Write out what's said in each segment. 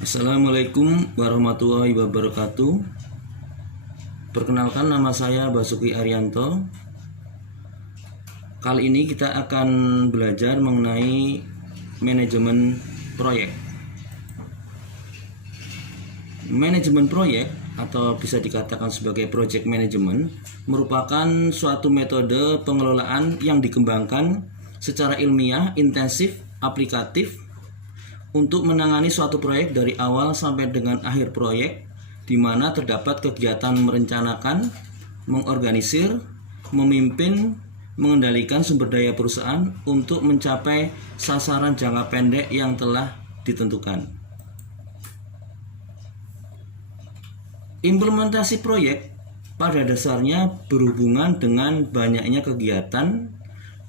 Assalamualaikum warahmatullahi wabarakatuh. Perkenalkan, nama saya Basuki Arianto. Kali ini kita akan belajar mengenai manajemen proyek. Manajemen proyek atau bisa dikatakan sebagai project management merupakan suatu metode pengelolaan yang dikembangkan secara ilmiah, intensif, aplikatif untuk menangani suatu proyek dari awal sampai dengan akhir proyek, di mana terdapat kegiatan merencanakan, mengorganisir, memimpin, mengendalikan sumber daya perusahaan untuk mencapai sasaran jangka pendek yang telah ditentukan. Implementasi proyek pada dasarnya berhubungan dengan banyaknya kegiatan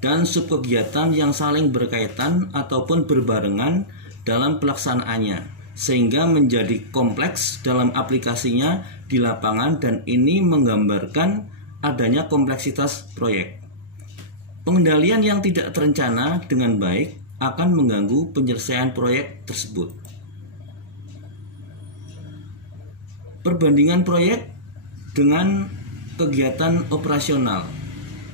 dan subkegiatan yang saling berkaitan ataupun berbarengan dalam pelaksanaannya, sehingga menjadi kompleks dalam aplikasinya di lapangan, dan ini menggambarkan adanya kompleksitas proyek. Pengendalian yang tidak terencana dengan baik akan mengganggu penyelesaian proyek tersebut. Perbandingan proyek dengan kegiatan operasional.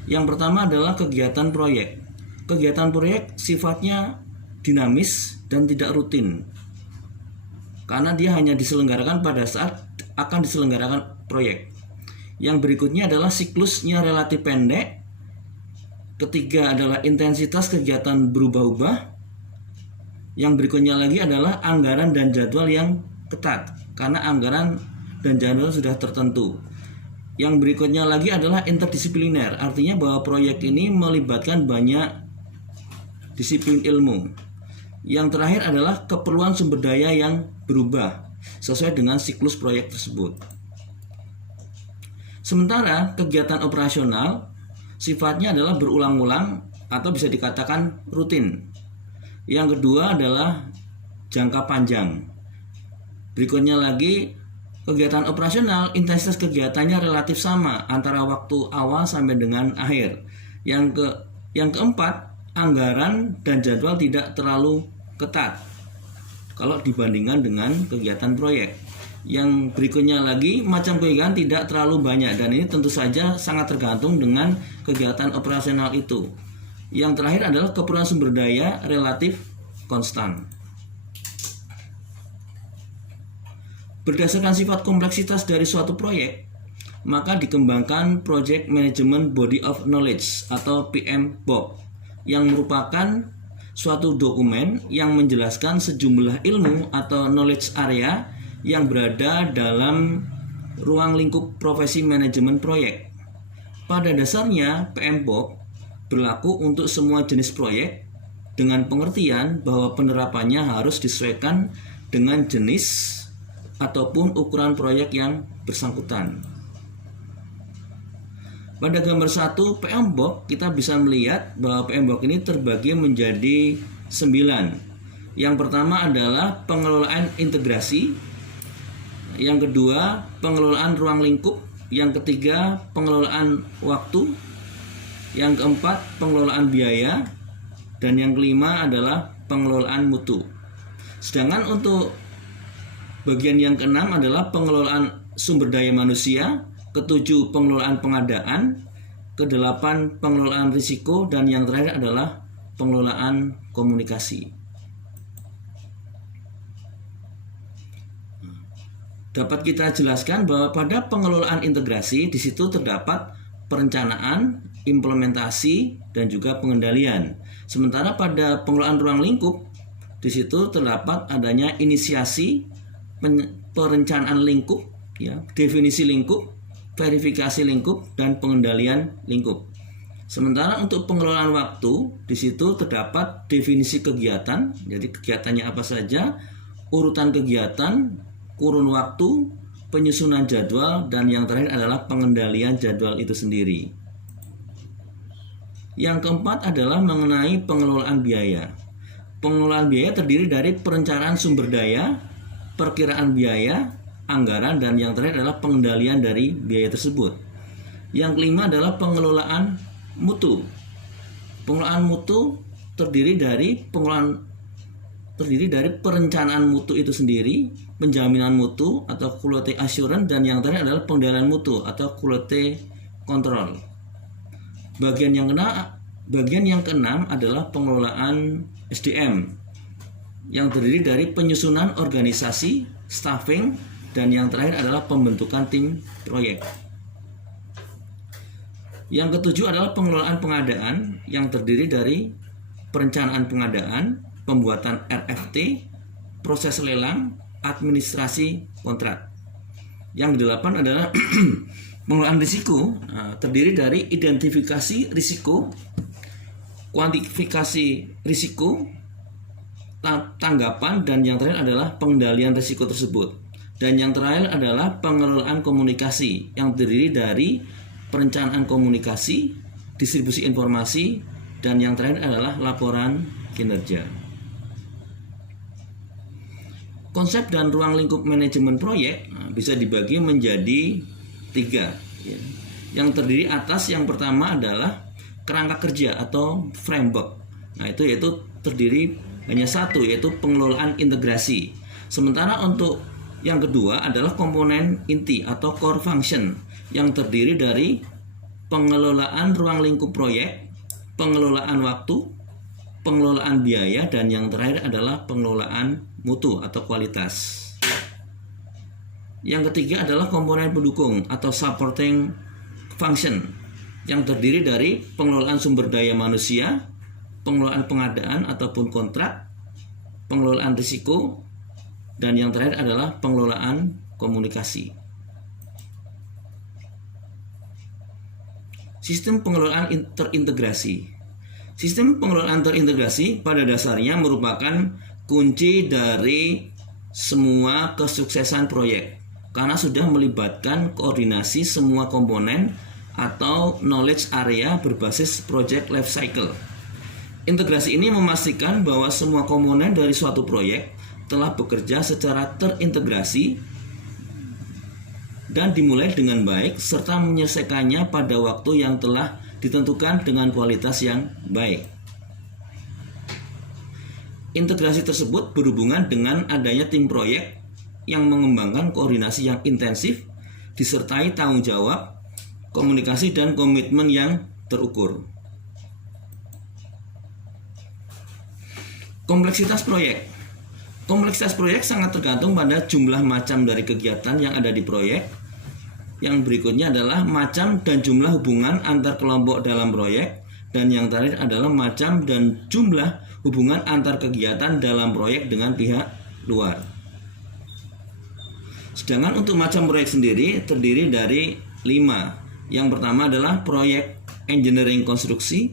Yang pertama adalah kegiatan proyek. Kegiatan proyek sifatnya dinamis dan tidak rutin, karena dia hanya diselenggarakan pada saat akan diselenggarakan proyek. Yang berikutnya adalah siklusnya relatif pendek. Ketiga adalah intensitas kegiatan berubah-ubah. Yang berikutnya lagi adalah anggaran dan jadwal yang ketat, karena anggaran dan jadwal sudah tertentu. Yang berikutnya lagi adalah interdisipliner, artinya bahwa proyek ini melibatkan banyak disiplin ilmu. Yang terakhir adalah keperluan sumber daya yang berubah sesuai dengan siklus proyek tersebut. Sementara kegiatan operasional sifatnya adalah berulang-ulang atau bisa dikatakan rutin. Yang kedua adalah jangka panjang. Berikutnya lagi, kegiatan operasional intensitas kegiatannya relatif sama antara waktu awal sampai dengan akhir. Yang keempat, anggaran dan jadwal tidak terlalu ketat kalau dibandingkan dengan kegiatan proyek. Yang berikutnya lagi, macam kegiatan tidak terlalu banyak, dan ini tentu saja sangat tergantung dengan kegiatan operasional itu. Yang terakhir adalah keperluan sumber daya relatif konstan. Berdasarkan sifat kompleksitas dari suatu proyek, maka dikembangkan Project Management Body of Knowledge atau PMBOK, yang merupakan suatu dokumen yang menjelaskan sejumlah ilmu atau knowledge area yang berada dalam ruang lingkup profesi manajemen proyek. Pada dasarnya, PMBOK berlaku untuk semua jenis proyek dengan pengertian bahwa penerapannya harus disesuaikan dengan jenis ataupun ukuran proyek yang bersangkutan. Pada gambar 1 PMBOK kita bisa melihat bahwa PMBOK ini terbagi menjadi 9. Yang pertama adalah pengelolaan integrasi. Yang kedua, pengelolaan ruang lingkup. Yang ketiga, pengelolaan waktu. Yang keempat, pengelolaan biaya. Dan yang kelima adalah pengelolaan mutu. Sedangkan untuk bagian yang keenam adalah pengelolaan sumber daya manusia. Ketujuh, pengelolaan pengadaan. Kedelapan, pengelolaan risiko. Dan yang terakhir adalah pengelolaan komunikasi. Dapat kita jelaskan bahwa pada pengelolaan integrasi di situ terdapat perencanaan, implementasi, dan juga pengendalian. Sementara pada pengelolaan ruang lingkup di situ terdapat adanya inisiasi, perencanaan lingkup, ya, definisi lingkup, verifikasi lingkup, dan pengendalian lingkup. Sementara untuk pengelolaan waktu di situ terdapat definisi kegiatan, jadi kegiatannya apa saja, urutan kegiatan, kurun waktu, penyusunan jadwal, dan yang terakhir adalah pengendalian jadwal itu sendiri. Yang keempat adalah mengenai pengelolaan biaya. Pengelolaan biaya terdiri dari perencanaan sumber daya, perkiraan biaya, anggaran, dan yang terakhir adalah pengendalian dari biaya tersebut. Yang kelima adalah pengelolaan mutu. Pengelolaan mutu terdiri dari pengelolaan terdiri dari perencanaan mutu itu sendiri, penjaminan mutu atau quality assurance, dan yang terakhir adalah pengendalian mutu atau quality control. Bagian yang keenam adalah pengelolaan SDM yang terdiri dari penyusunan organisasi, staffing, dan yang terakhir adalah pembentukan tim proyek. Yang ketujuh adalah pengelolaan pengadaan yang terdiri dari perencanaan pengadaan, pembuatan RFT, proses lelang, administrasi kontrak. Yang kedelapan adalah pengelolaan risiko, terdiri dari identifikasi risiko, kuantifikasi risiko, tanggapan, dan yang terakhir adalah pengendalian risiko tersebut. Dan yang terakhir adalah pengelolaan komunikasi yang terdiri dari perencanaan komunikasi, distribusi informasi, dan yang terakhir adalah laporan kinerja. Konsep dan ruang lingkup manajemen proyek bisa dibagi menjadi 3, ya. Yang terdiri atas yang pertama adalah kerangka kerja atau framework. Nah, itu yaitu terdiri hanya satu, yaitu pengelolaan integrasi. Sementara untuk yang kedua adalah komponen inti atau core function yang terdiri dari pengelolaan ruang lingkup proyek, pengelolaan waktu, pengelolaan biaya, dan yang terakhir adalah pengelolaan mutu atau kualitas. Yang ketiga adalah komponen pendukung atau supporting function yang terdiri dari pengelolaan sumber daya manusia, pengelolaan pengadaan ataupun kontrak, pengelolaan risiko, dan yang terakhir adalah pengelolaan komunikasi. Sistem pengelolaan terintegrasi. Sistem pengelolaan terintegrasi pada dasarnya merupakan kunci dari semua kesuksesan proyek karena sudah melibatkan koordinasi semua komponen atau knowledge area berbasis project life cycle. Integrasi ini memastikan bahwa semua komponen dari suatu proyek telah bekerja secara terintegrasi dan dimulai dengan baik serta menyelesaikannya pada waktu yang telah ditentukan dengan kualitas yang baik. Integrasi tersebut berhubungan dengan adanya tim proyek yang mengembangkan koordinasi yang intensif disertai tanggung jawab, komunikasi, dan komitmen yang terukur. Kompleksitas proyek. Kompleksitas proyek sangat tergantung pada jumlah macam dari kegiatan yang ada di proyek. Yang berikutnya adalah macam dan jumlah hubungan antar kelompok dalam proyek, dan yang terakhir adalah macam dan jumlah hubungan antar kegiatan dalam proyek dengan pihak luar. Sedangkan untuk macam proyek sendiri terdiri dari 5. Yang pertama adalah proyek engineering konstruksi,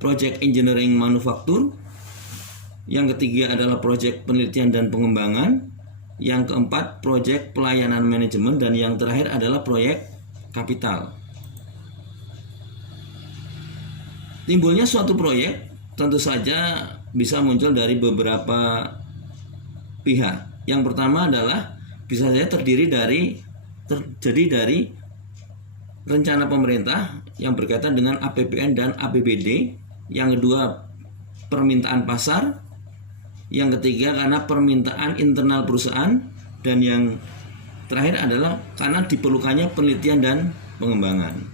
proyek engineering manufaktur. Yang ketiga adalah proyek penelitian dan pengembangan. Yang keempat, proyek pelayanan manajemen, dan yang terakhir adalah proyek kapital. Timbulnya suatu proyek tentu saja bisa muncul dari beberapa pihak. Yang pertama adalah bisa saja terjadi dari rencana pemerintah yang berkaitan dengan APBN dan APBD. Yang kedua, permintaan pasar. Yang ketiga karena permintaan internal perusahaan, dan yang terakhir adalah karena diperlukannya penelitian dan pengembangan.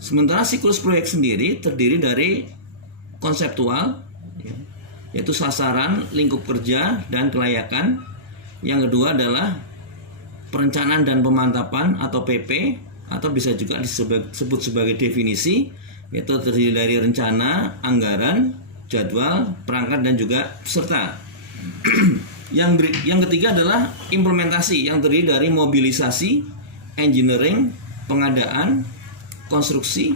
Sementara siklus proyek sendiri terdiri dari konseptual, yaitu sasaran, lingkup kerja, dan kelayakan. Yang kedua adalah perencanaan dan pemantapan atau PP, atau bisa juga disebut sebagai definisi, yaitu terdiri dari rencana, anggaran, jadwal, perangkat, dan juga peserta. Yang ketiga adalah implementasi yang terdiri dari mobilisasi, engineering, pengadaan, konstruksi,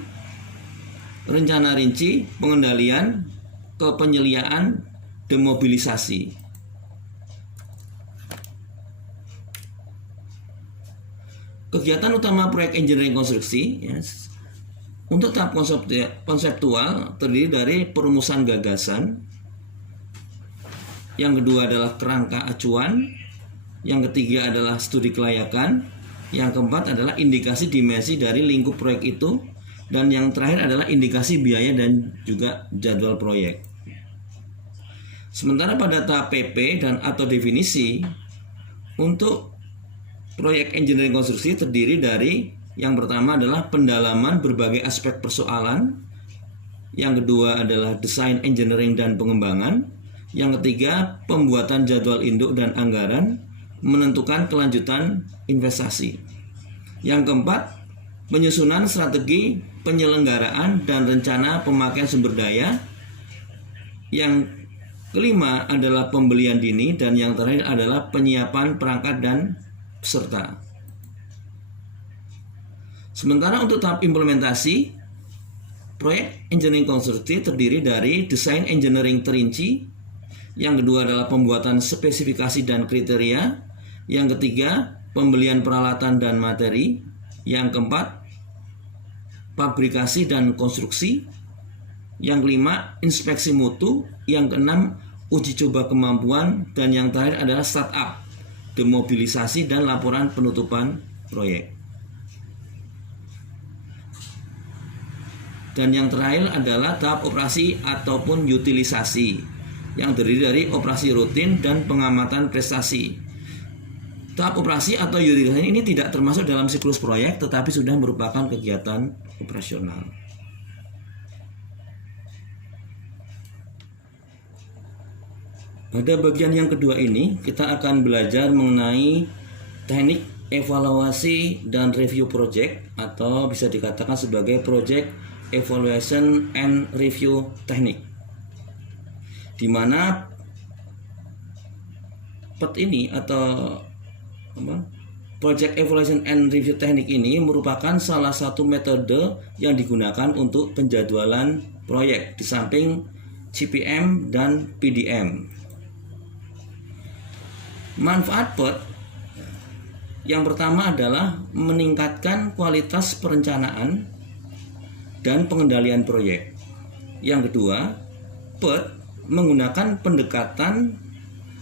rencana rinci, pengendalian, kepenyediaan, demobilisasi. Kegiatan utama proyek engineering konstruksi, ya, untuk tahap konseptual terdiri dari perumusan gagasan. Yang kedua adalah kerangka acuan. Yang ketiga adalah studi kelayakan. Yang keempat adalah indikasi dimensi dari lingkup proyek itu. Dan yang terakhir adalah indikasi biaya dan juga jadwal proyek. Sementara pada tahap PP dan atau definisi, untuk proyek engineering konstruksi terdiri dari yang pertama adalah pendalaman berbagai aspek persoalan, yang kedua adalah desain engineering dan pengembangan, yang ketiga pembuatan jadwal induk dan anggaran, menentukan kelanjutan investasi, yang keempat penyusunan strategi penyelenggaraan dan rencana pemakaian sumber daya, yang kelima adalah pembelian dini, dan yang terakhir adalah penyiapan perangkat dan peserta. Sementara untuk tahap implementasi, proyek engineering konstruksi terdiri dari desain engineering terinci, yang kedua adalah pembuatan spesifikasi dan kriteria, yang ketiga pembelian peralatan dan materi, yang keempat fabrikasi dan konstruksi, yang kelima inspeksi mutu, yang keenam uji coba kemampuan, dan yang terakhir adalah startup, demobilisasi dan laporan penutupan proyek. Dan yang terakhir adalah tahap operasi ataupun utilisasi, yang terdiri dari operasi rutin dan pengamatan prestasi. Tahap operasi atau utilisasi ini tidak termasuk dalam siklus proyek, tetapi sudah merupakan kegiatan operasional. Pada bagian yang kedua ini, kita akan belajar mengenai teknik evaluasi dan review project, atau bisa dikatakan sebagai project evaluation and review teknik, di mana PET ini atau project evaluation and review teknik ini merupakan salah satu metode yang digunakan untuk penjadwalan proyek di samping CPM dan PDM. Manfaat PET yang pertama adalah meningkatkan kualitas perencanaan dan pengendalian proyek. Yang kedua, PET menggunakan pendekatan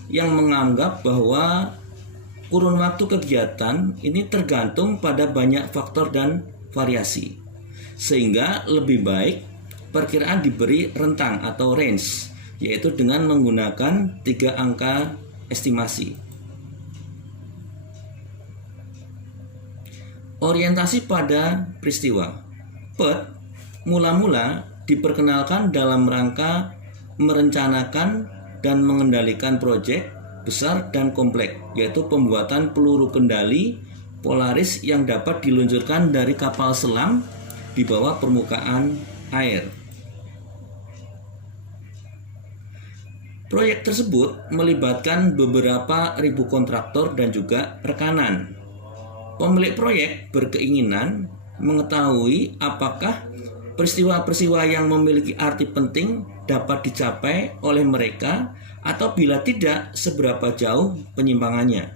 yang menganggap bahwa kurun waktu kegiatan ini tergantung pada banyak faktor dan variasi, sehingga lebih baik perkiraan diberi rentang atau range, yaitu dengan menggunakan 3 angka estimasi. Orientasi pada peristiwa. PET mula-mula diperkenalkan dalam rangka merencanakan dan mengendalikan proyek besar dan kompleks, yaitu pembuatan peluru kendali Polaris yang dapat diluncurkan dari kapal selam di bawah permukaan air. Proyek tersebut melibatkan beberapa ribu kontraktor dan juga rekanan. Pemilik proyek berkeinginan mengetahui apakah peristiwa-peristiwa yang memiliki arti penting dapat dicapai oleh mereka, atau bila tidak, seberapa jauh penyimpangannya.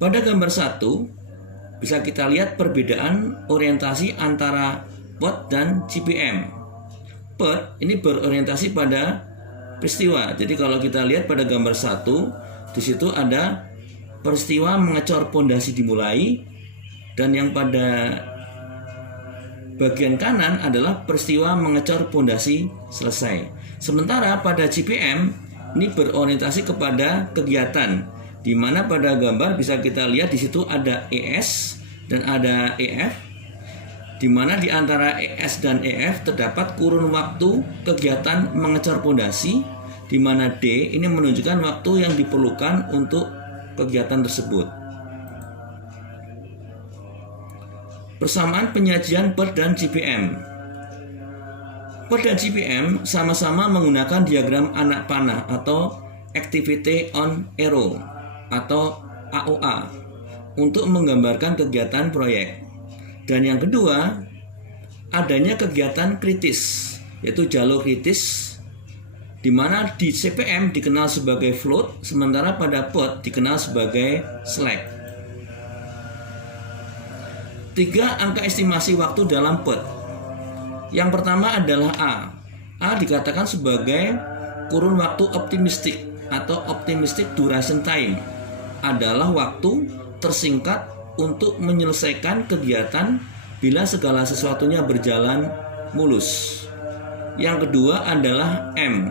Pada gambar 1 bisa kita lihat perbedaan orientasi antara PET dan CPM. PET ini berorientasi pada peristiwa. Jadi kalau kita lihat pada gambar 1, di situ ada peristiwa mengecor pondasi dimulai, dan yang pada bagian kanan adalah peristiwa mengecor pondasi selesai. Sementara pada CPM ini berorientasi kepada kegiatan, di mana pada gambar bisa kita lihat di situ ada ES dan ada EF, di mana di antara ES dan EF terdapat kurun waktu kegiatan mengecor pondasi, di mana D ini menunjukkan waktu yang diperlukan untuk kegiatan tersebut. Persamaan penyajian PET dan CPM. PET dan CPM sama-sama menggunakan diagram anak panah atau Activity on Arrow atau AOA untuk menggambarkan kegiatan proyek. Dan yang kedua, adanya kegiatan kritis, yaitu jalur kritis, di mana di CPM dikenal sebagai float, sementara pada PET dikenal sebagai slack. 3 angka estimasi waktu dalam PET. Yang pertama adalah A. A dikatakan sebagai kurun waktu optimistik atau optimistic duration time. Adalah waktu tersingkat untuk menyelesaikan kegiatan bila segala sesuatunya berjalan mulus. Yang kedua adalah M,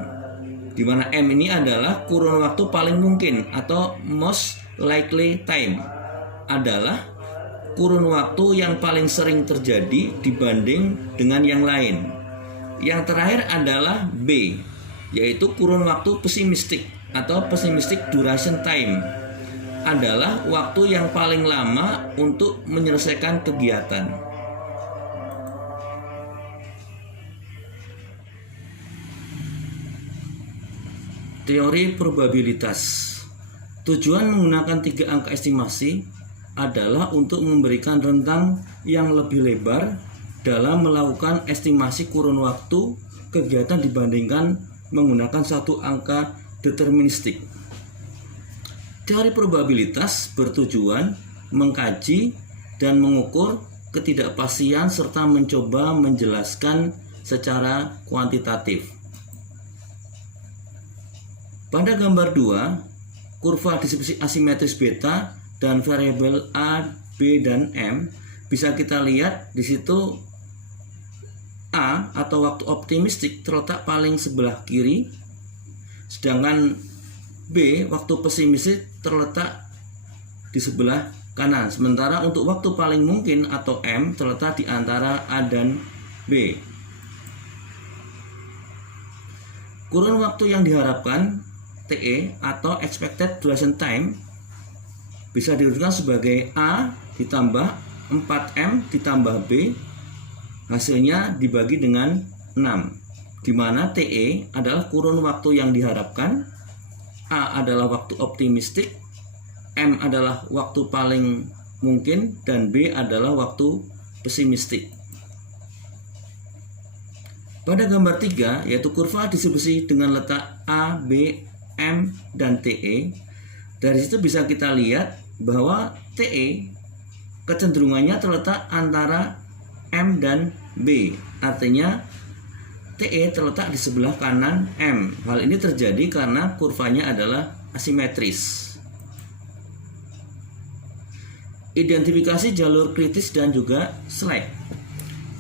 di mana M ini adalah kurun waktu paling mungkin atau most likely time, adalah kurun waktu yang paling sering terjadi dibanding dengan yang lain. Yang terakhir adalah B, yaitu kurun waktu pesimistik atau pessimistic duration time, adalah waktu yang paling lama untuk menyelesaikan kegiatan. Teori probabilitas. Tujuan menggunakan 3 angka estimasi adalah untuk memberikan rentang yang lebih lebar dalam melakukan estimasi kurun waktu kegiatan dibandingkan menggunakan 1 angka deterministik. Teori probabilitas bertujuan mengkaji dan mengukur ketidakpastian serta mencoba menjelaskan secara kuantitatif. Pada gambar 2, kurva distribusi asimetris beta dan variabel A, B, dan M bisa kita lihat di situ. A atau waktu optimistik terletak paling sebelah kiri, sedangkan B waktu pesimistik terletak di sebelah kanan. Sementara untuk waktu paling mungkin atau M terletak di antara A dan B. Kurun waktu yang diharapkan TE atau expected duration time bisa dirumuskan sebagai A ditambah 4M ditambah B, hasilnya dibagi dengan 6, di mana TE adalah kurun waktu yang diharapkan, A adalah waktu optimistik, M adalah waktu paling mungkin, dan B adalah waktu pesimistik. Pada gambar 3, yaitu kurva distribusi dengan letak A, B, M, dan TE. Dari situ bisa kita lihat bahwa TE kecenderungannya terletak antara M dan B. Artinya TE terletak di sebelah kanan M. Hal ini terjadi karena kurvanya adalah asimetris. Identifikasi jalur kritis dan juga slack.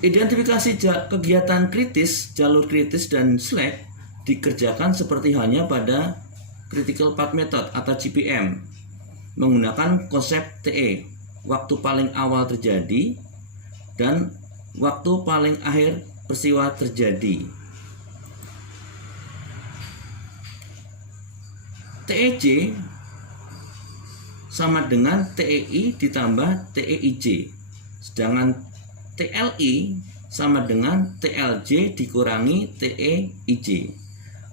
Identifikasi kegiatan kritis, jalur kritis, dan slack dikerjakan seperti halnya pada Critical Path Method atau CPM menggunakan konsep TE, waktu paling awal terjadi dan waktu paling akhir peristiwa terjadi. TEJ sama dengan TEI ditambah TEIJ, sedangkan TLI sama dengan TLJ dikurangi TEIJ.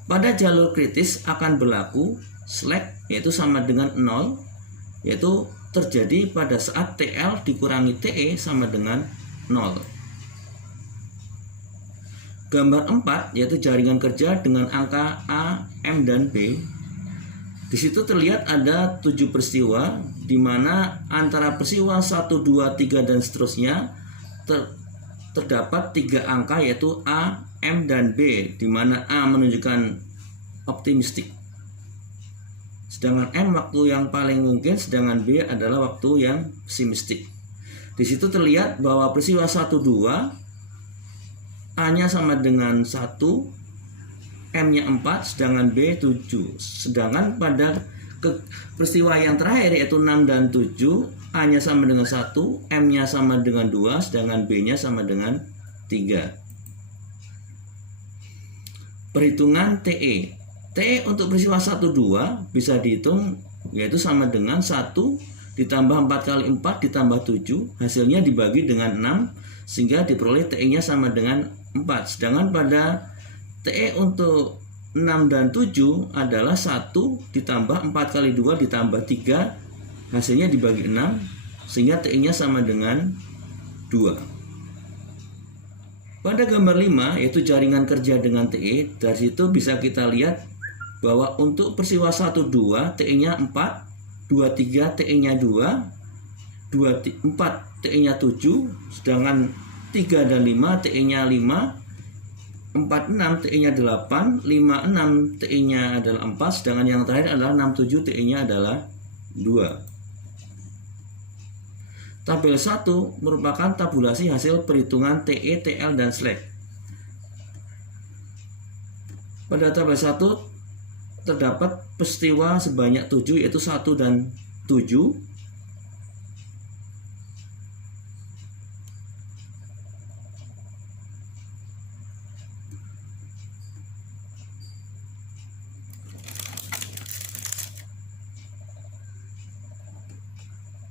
Pada jalur kritis akan berlaku slack, yaitu sama dengan 0, yaitu terjadi pada saat TL dikurangi TE sama dengan 0. Gambar 4 yaitu jaringan kerja dengan angka A, M, dan B. Di situ terlihat ada 7 peristiwa, di mana antara peristiwa 1, 2, 3, dan seterusnya terdapat 3 angka yaitu A, M, dan B, di mana A menunjukkan optimistik, sedangkan M waktu yang paling mungkin, sedangkan B adalah waktu yang pesimistik. Di situ terlihat bahwa peristiwa 1, 2 A-nya sama dengan 1, M-nya 4, sedangkan B 7. Sedangkan pada peristiwa yang terakhir yaitu 6 dan 7, A-nya sama dengan 1, M-nya sama dengan 2, sedangkan B-nya sama dengan 3. Perhitungan TE. TE untuk peristiwa 1, 2 bisa dihitung yaitu sama dengan 1 ditambah 4 kali 4 ditambah 7, hasilnya dibagi dengan 6 sehingga diperoleh TE-nya sama dengan 4. Sedangkan pada TE untuk 6 dan 7 adalah 1 ditambah 4 kali 2 ditambah 3, hasilnya dibagi 6 sehingga TE-nya sama dengan 2. Pada gambar 5 yaitu jaringan kerja dengan TE, dari situ bisa kita lihat bahwa untuk peristiwa 1, 2 TE-nya 4, 2, 3 TE-nya 2, 4 TE-nya 7, sedangkan 3 dan 5 TE-nya 5, 4, 6 TE-nya 8, 5, 6 TE-nya adalah 4, sedangkan yang terakhir adalah 6, 7 TE-nya adalah 2. Tabel 1 merupakan tabulasi hasil perhitungan TE, TL, dan slack. Pada tabel 1 terdapat peristiwa sebanyak 7, yaitu 1 dan 7.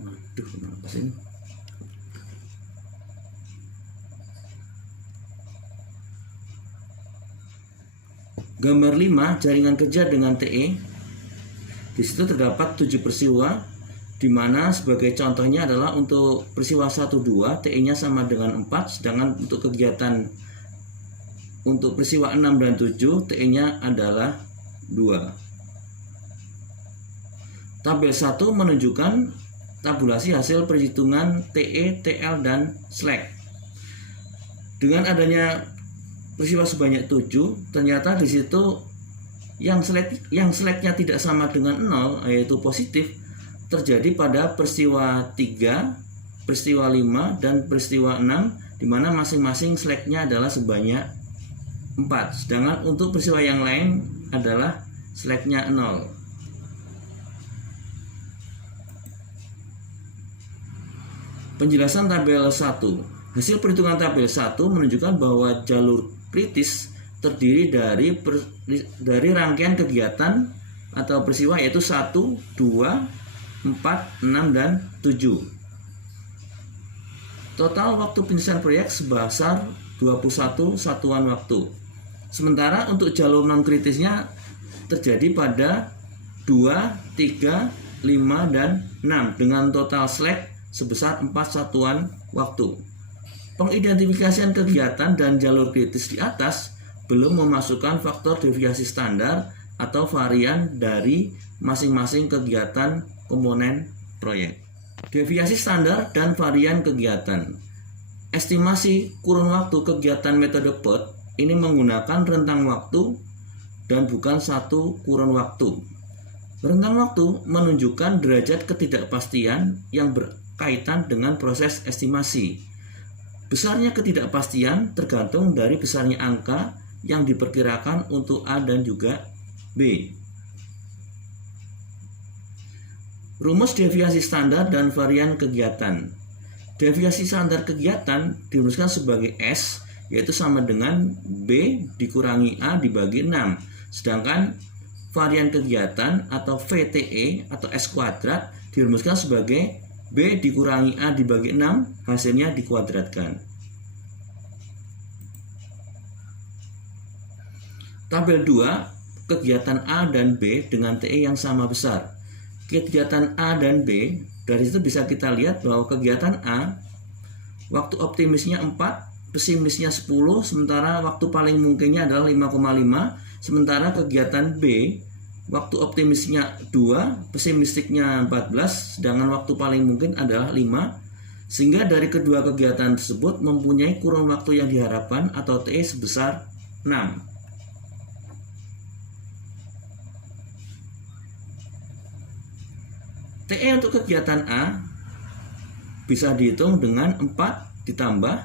Waduh, kenapa sih ini? Gambar 5, jaringan kerja dengan TE. Di situ terdapat 7 peristiwa, di mana sebagai contohnya adalah untuk peristiwa 1, 2, TE-nya sama dengan 4, sedangkan untuk kegiatan untuk peristiwa 6 dan 7, TE-nya adalah 2. Tabel 1 menunjukkan tabulasi hasil perhitungan TE, TL, dan slack. Dengan adanya peristiwa sebanyak 7, ternyata di situ yang slacknya tidak sama dengan 0, yaitu positif, terjadi pada peristiwa 3, peristiwa 5, dan peristiwa 6, di mana masing-masing slacknya adalah sebanyak 4. Sedangkan untuk peristiwa yang lain adalah slacknya 0. Penjelasan tabel 1. Hasil perhitungan tabel 1 menunjukkan bahwa jalur kritis terdiri dari rangkaian kegiatan atau peristiwa, yaitu 1, 2, 4, 6, dan 7. Total waktu penyelesaian proyek sebesar 21 satuan waktu. Sementara untuk jalur non kritisnya terjadi pada 2, 3, 5, dan 6 dengan total slack sebesar 4 satuan waktu. Pengidentifikasian kegiatan dan jalur kritis di atas belum memasukkan faktor deviasi standar atau varian dari masing-masing kegiatan komponen proyek. Deviasi standar dan varian kegiatan. Estimasi kurun waktu kegiatan metode PERT ini menggunakan rentang waktu dan bukan satu kurun waktu. Rentang waktu menunjukkan derajat ketidakpastian yang berkaitan dengan proses estimasi. Besarnya ketidakpastian tergantung dari besarnya angka yang diperkirakan untuk A dan juga B. Rumus deviasi standar dan varian kegiatan. Deviasi standar kegiatan dirumuskan sebagai S, yaitu sama dengan B dikurangi A dibagi 6. Sedangkan varian kegiatan atau VTE atau S kuadrat dirumuskan sebagai B dikurangi A dibagi 6, hasilnya dikuadratkan. Tabel 2, kegiatan A dan B dengan TE yang sama besar. Kegiatan A dan B, dari situ bisa kita lihat bahwa kegiatan A, waktu optimisnya 4, pesimisnya 10, sementara waktu paling mungkinnya adalah 5,5. Sementara kegiatan B, waktu optimisnya 2, pesimistiknya 14, sedangkan waktu paling mungkin adalah 5. Sehingga dari kedua kegiatan tersebut mempunyai kurun waktu yang diharapkan atau TE sebesar 6. TE untuk kegiatan A bisa dihitung dengan 4 ditambah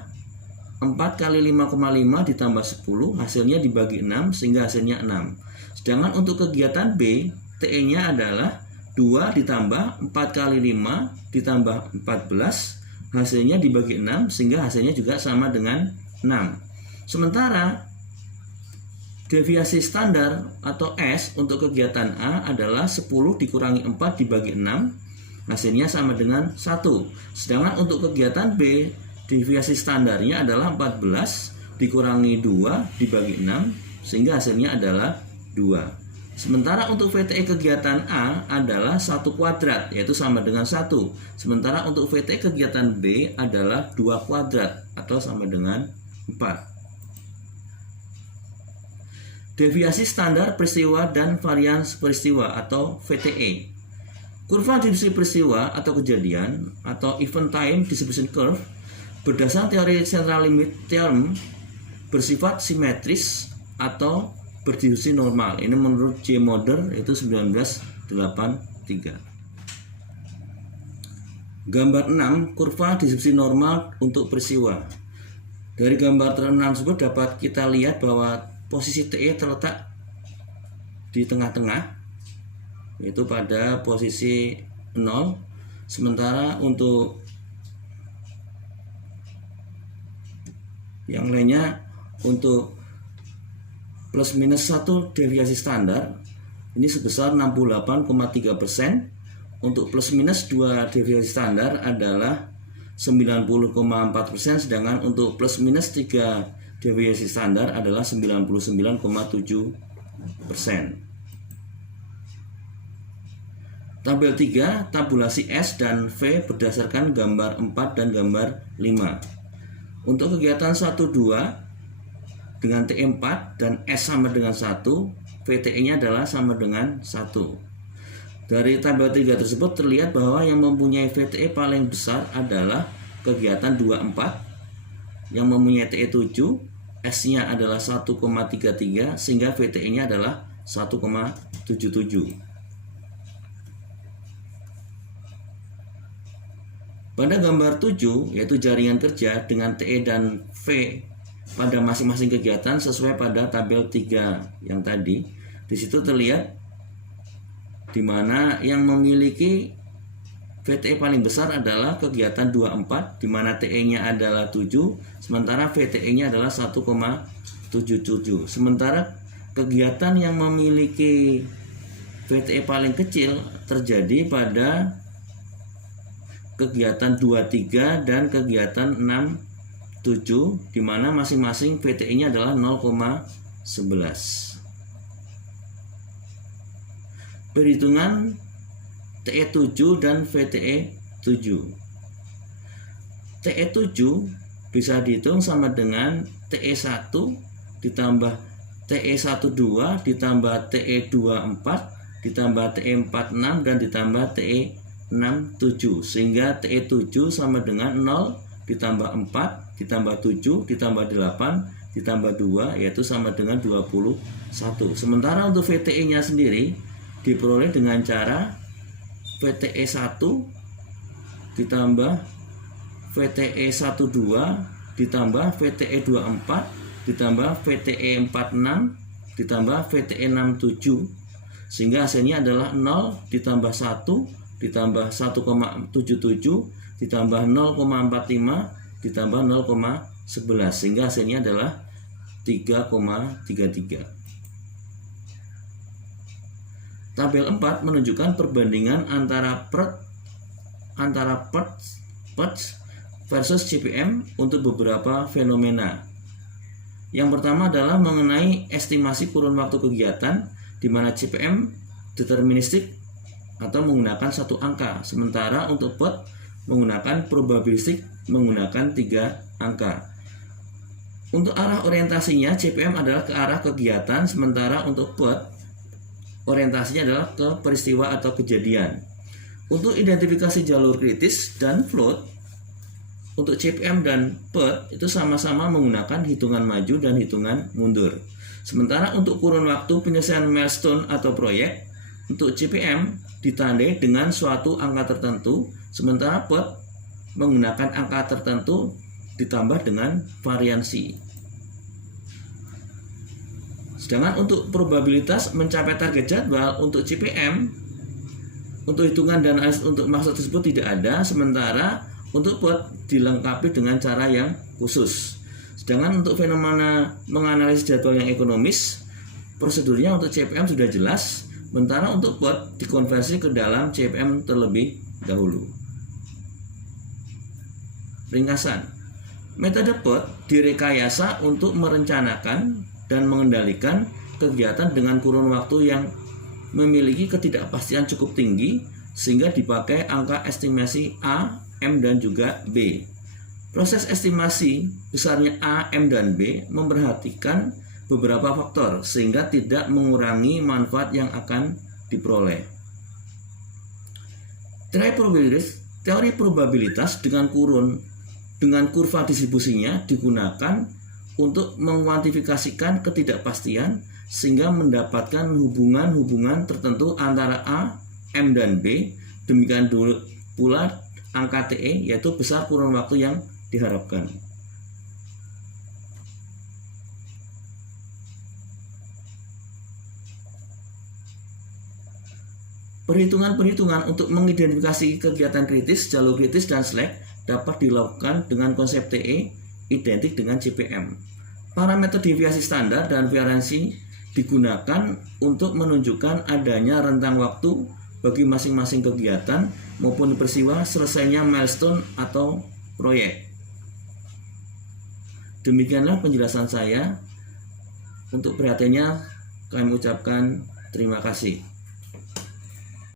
4 kali 5,5 ditambah 10, hasilnya dibagi 6 sehingga hasilnya 6. Sedangkan untuk kegiatan B, TE-nya adalah 2 ditambah 4 kali 5 ditambah 14, hasilnya dibagi 6 sehingga hasilnya juga sama dengan 6. Sementara deviasi standar atau S untuk kegiatan A adalah 10 dikurangi 4 dibagi 6, hasilnya sama dengan 1. Sedangkan untuk kegiatan B, deviasi standarnya adalah 14 dikurangi 2 dibagi 6, sehingga hasilnya adalah 2. Sementara untuk VTE kegiatan A adalah 1 kuadrat, yaitu sama dengan 1. Sementara untuk VTE kegiatan B adalah 2 kuadrat atau sama dengan 4. Deviasi standar peristiwa dan varian peristiwa atau VTE. Kurva distribusi peristiwa atau kejadian atau event time distribution curve berdasar teori central limit theorem bersifat simetris atau berdistribusi normal. Ini menurut J. Moder itu 1983. Gambar 6, kurva distribusi normal untuk peristiwa. Dari gambar 6 tersebut dapat kita lihat bahwa posisi TE terletak di tengah-tengah, yaitu pada posisi 0. Sementara untuk yang lainnya, untuk plus minus 1 deviasi standar ini sebesar 68,3%. Untuk plus minus 2 deviasi standar adalah 90,4%, sedangkan untuk plus minus 3 deviasi standar adalah 99,7%. Tabel 3, tabulasi S dan V berdasarkan gambar 4 dan gambar 5. Untuk kegiatan 1-2 dengan TE4 dan S sama dengan 1, VTE-nya adalah sama dengan 1. Dari tabel 3 tersebut terlihat bahwa yang mempunyai VTE paling besar adalah kegiatan 24 yang mempunyai TE7, S-nya adalah 1,33 sehingga VTE-nya adalah 1,77. Pada gambar 7, yaitu jaringan kerja dengan TE dan V pada masing-masing kegiatan sesuai pada tabel 3 yang tadi. Di situ terlihat di mana yang memiliki VTE paling besar adalah kegiatan 24, di mana TE-nya adalah 7, sementara VTE-nya adalah 1,77. Sementara kegiatan yang memiliki VTE paling kecil terjadi pada kegiatan 23 dan kegiatan 67, di mana masing-masing VTE-nya adalah 0,11. Perhitungan TE7 dan VTE7. TE7 bisa dihitung sama dengan TE1 ditambah TE12 ditambah TE24 ditambah TE46 dan ditambah TE67, sehingga TE7 sama dengan 0 ditambah 4 ditambah 7 ditambah 8 ditambah 2, yaitu sama dengan 21. Sementara untuk VTE-nya sendiri diperoleh dengan cara VTE1 ditambah VTE12 ditambah VTE24 ditambah VTE46 ditambah VTE67, sehingga hasilnya adalah 0 ditambah 1 ditambah 1,77 ditambah 0,45 ditambah 0,11, sehingga hasilnya adalah 3,33. Tabel 4 menunjukkan perbandingan antara PERT versus CPM untuk beberapa fenomena. Yang pertama adalah mengenai estimasi kurun waktu kegiatan, di mana CPM deterministik atau menggunakan satu angka, sementara untuk PERT menggunakan probabilistik menggunakan 3 angka. Untuk arah orientasinya, CPM adalah ke arah kegiatan, sementara untuk PERT orientasinya adalah ke peristiwa atau kejadian. Untuk identifikasi jalur kritis dan float, untuk CPM dan PERT itu sama-sama menggunakan hitungan maju dan hitungan mundur. Sementara untuk kurun waktu penyelesaian milestone atau proyek, untuk CPM ditandai dengan suatu angka tertentu, sementara PERT menggunakan angka tertentu ditambah dengan variansi. Sedangkan untuk probabilitas mencapai target jadwal untuk CPM, untuk hitungan dan untuk maksud tersebut tidak ada, sementara untuk PERT dilengkapi dengan cara yang khusus. Sedangkan untuk fenomena menganalisis jadwal yang ekonomis, prosedurnya untuk CPM sudah jelas, sementara untuk PERT dikonversi ke dalam CPM terlebih dahulu. Ringkasan, metode PERT direkayasa untuk merencanakan dan mengendalikan kegiatan dengan kurun waktu yang memiliki ketidakpastian cukup tinggi, sehingga dipakai angka estimasi A, M, dan juga B. Proses estimasi besarnya A, M, dan B memperhatikan beberapa faktor sehingga tidak mengurangi manfaat yang akan diperoleh. Teori probabilitas dengan kurva distribusinya digunakan untuk menguantifikasikan ketidakpastian sehingga mendapatkan hubungan-hubungan tertentu antara A, M, dan B. Demikian pula angka TE, yaitu besar kurun waktu yang diharapkan. Perhitungan-perhitungan untuk mengidentifikasi kegiatan kritis, jalur kritis, dan slack dapat dilakukan dengan konsep TE identik dengan CPM. Parameter deviasi standar dan variansi digunakan untuk menunjukkan adanya rentang waktu bagi masing-masing kegiatan maupun peristiwa selesainya milestone atau proyek. Demikianlah penjelasan saya. Untuk perhatiannya kami ucapkan terima kasih.